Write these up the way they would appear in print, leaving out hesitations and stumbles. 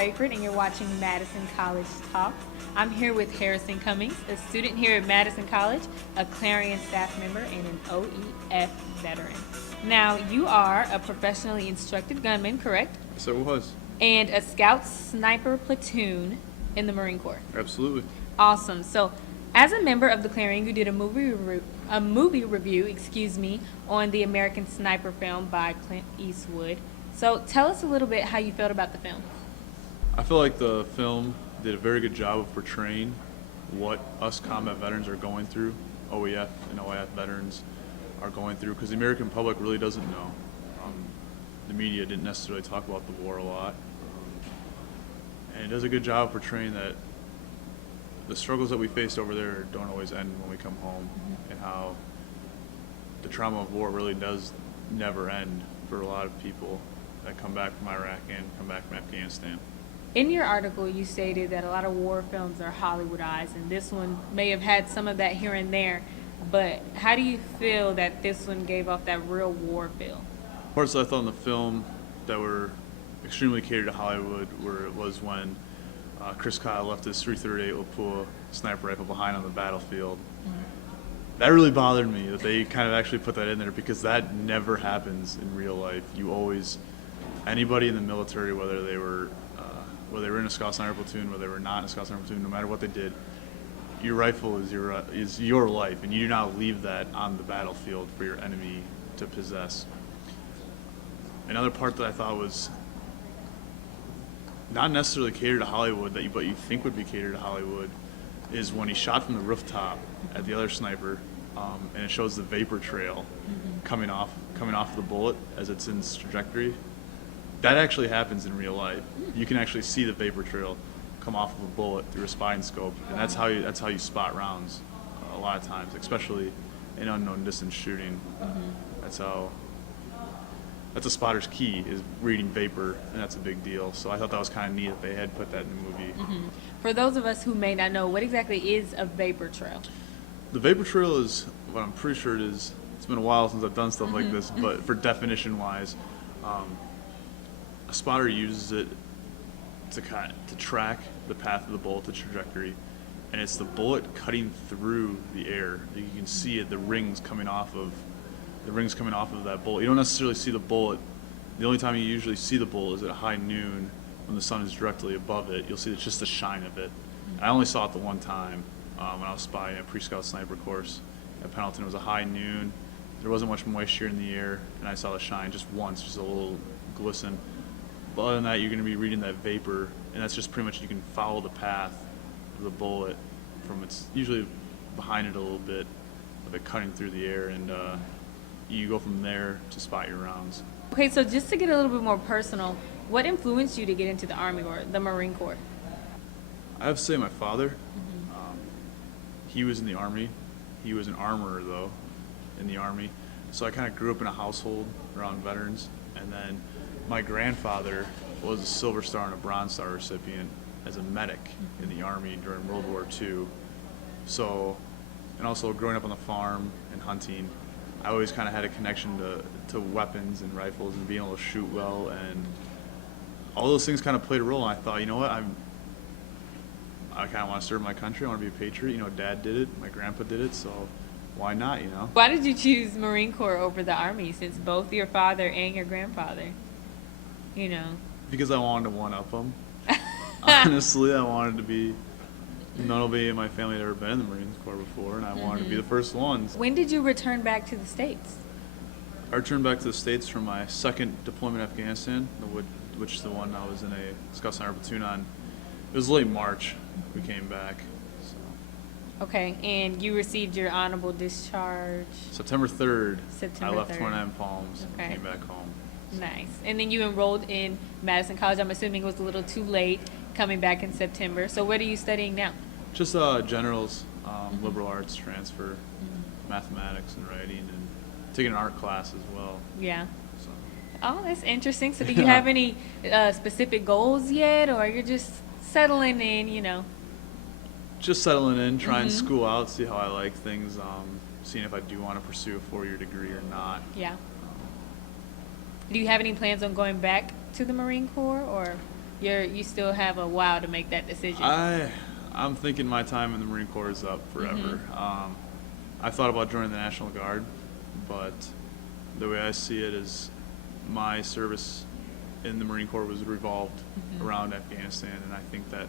Rayford, and you're watching Madison College Talk. I'm here with Harrison Cummings, a student here at Madison College, a Clarion staff member, and an OEF veteran. Now, you are a professionally instructed gunman, correct? So it was. And a Scout Sniper platoon in the Marine Corps. Absolutely. Awesome. So, as a member of the Clarion, you did a movie review, on the American Sniper film by Clint Eastwood. So, tell us a little bit how you felt about the film. I feel like the film did a very good job of portraying what us combat veterans are going through, OEF and OIF veterans are going through, because the American public really doesn't know. The media didn't necessarily talk about the war a lot. And it does a good job of portraying that the struggles that we faced over there don't always end when we come home, and how the trauma of war really does never end for a lot of people that come back from Iraq and come back from Afghanistan. In your article, you stated that a lot of war films are Hollywoodized, and this one may have had some of that here and there, but how do you feel that this one gave off that real war feel? Parts that I thought in the film that were extremely catered to Hollywood was when Chris Kyle left his .338 Lapua sniper rifle behind on the battlefield. That really bothered me that they kind of actually put that in there, because that never happens in real life. You always, anybody in the military, whether they were in a Scout Sniper platoon, whether they were not in a Scout Sniper platoon, no matter what they did, your rifle is your life, and you do not leave that on the battlefield for your enemy to possess. Another part that I thought was not necessarily catered to Hollywood, but you think would be catered to Hollywood, is when he shot from the rooftop at the other sniper, and it shows the vapor trail coming off the bullet as it's in its trajectory. That actually happens in real life. You can actually see the vapor trail come off of a bullet through a spine scope, and that's how you spot rounds a lot of times, especially in unknown distance shooting. That's a spotter's key, is reading vapor, and that's a big deal. So I thought that was kind of neat that they had put that in the movie. For those of us who may not know, what exactly is a vapor trail? The vapor trail is what I'm pretty sure it is. It's been a while since I've done stuff like this, but for definition-wise, a spotter uses it to track the path of the bullet, the trajectory, and it's the bullet cutting through the air. You can see it, the rings coming off of that bullet. You don't necessarily see the bullet. The only time you usually see the bullet is at high noon when the sun is directly above it. You'll see it's just the shine of it. And I only saw it the one time when I was spying at pre-scout sniper course at Pendleton. It was a high noon. There wasn't much moisture in the air, and I saw the shine just once, just a little glisten. But other than that, you're going to be reading that vapor, and that's just pretty much, you can follow the path of the bullet from, it's usually behind it a little bit of it cutting through the air, and you go from there to spot your rounds. Okay, so just to get a little bit more personal, what influenced you to get into the Army or the Marine Corps? I have to say my father. He was in the Army. He was an armorer, though, in the Army. So I kind of grew up in a household around veterans. And then my grandfather was a Silver Star and a Bronze Star recipient as a medic in the Army during World War II. So, and also growing up on the farm and hunting, I always kind of had a connection to weapons and rifles and being able to shoot well, and all those things kind of played a role. And I thought, you know what, I kind of want to serve my country. I want to be a patriot. You know, Dad did it, my grandpa did it, so why not, you know? Why did you choose Marine Corps over the Army, since both your father and your grandfather, you know? Because I wanted to one-up them. Honestly, I wanted to be, nobody in my family had ever been in the Marine Corps before, and I wanted to be the first ones. When did you return back to the States? I returned back to the States from my second deployment in Afghanistan, which is the one I was in a Scout Sniper platoon on. It was late March we came back. So. Okay, and you received your honorable discharge? September 3rd, September I left 3rd. 29 Palms Okay. and came back home. Nice. And then you enrolled in Madison College. I'm assuming it was a little too late coming back in September. So what are you studying now? Just generals, liberal arts transfer, mathematics and writing, and taking an art class as well. Yeah. So. Oh, that's interesting. So do you have any specific goals yet, or you're just settling in, you know? Just settling in, trying school out, see how I like things, seeing if I do want to pursue a 4-year degree or not. Yeah. Do you have any plans on going back to the Marine Corps, or? you still have a while to make that decision. I'm thinking my time in the Marine Corps is up forever. I thought about joining the National Guard, but the way I see it is my service in the Marine Corps was revolved around Afghanistan, and I think that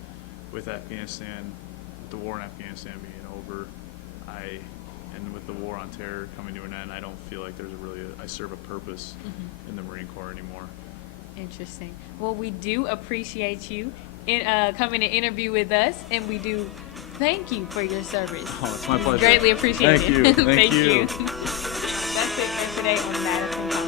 with Afghanistan, the war in Afghanistan being over, and with the war on terror coming to an end, I don't feel like I serve a purpose in the Marine Corps anymore. Interesting. Well, we do appreciate you coming to interview with us, and we do thank you for your service. Oh, it's my pleasure. Greatly appreciate Thank it. you. Thank Thank you. That's it for today on Madison College.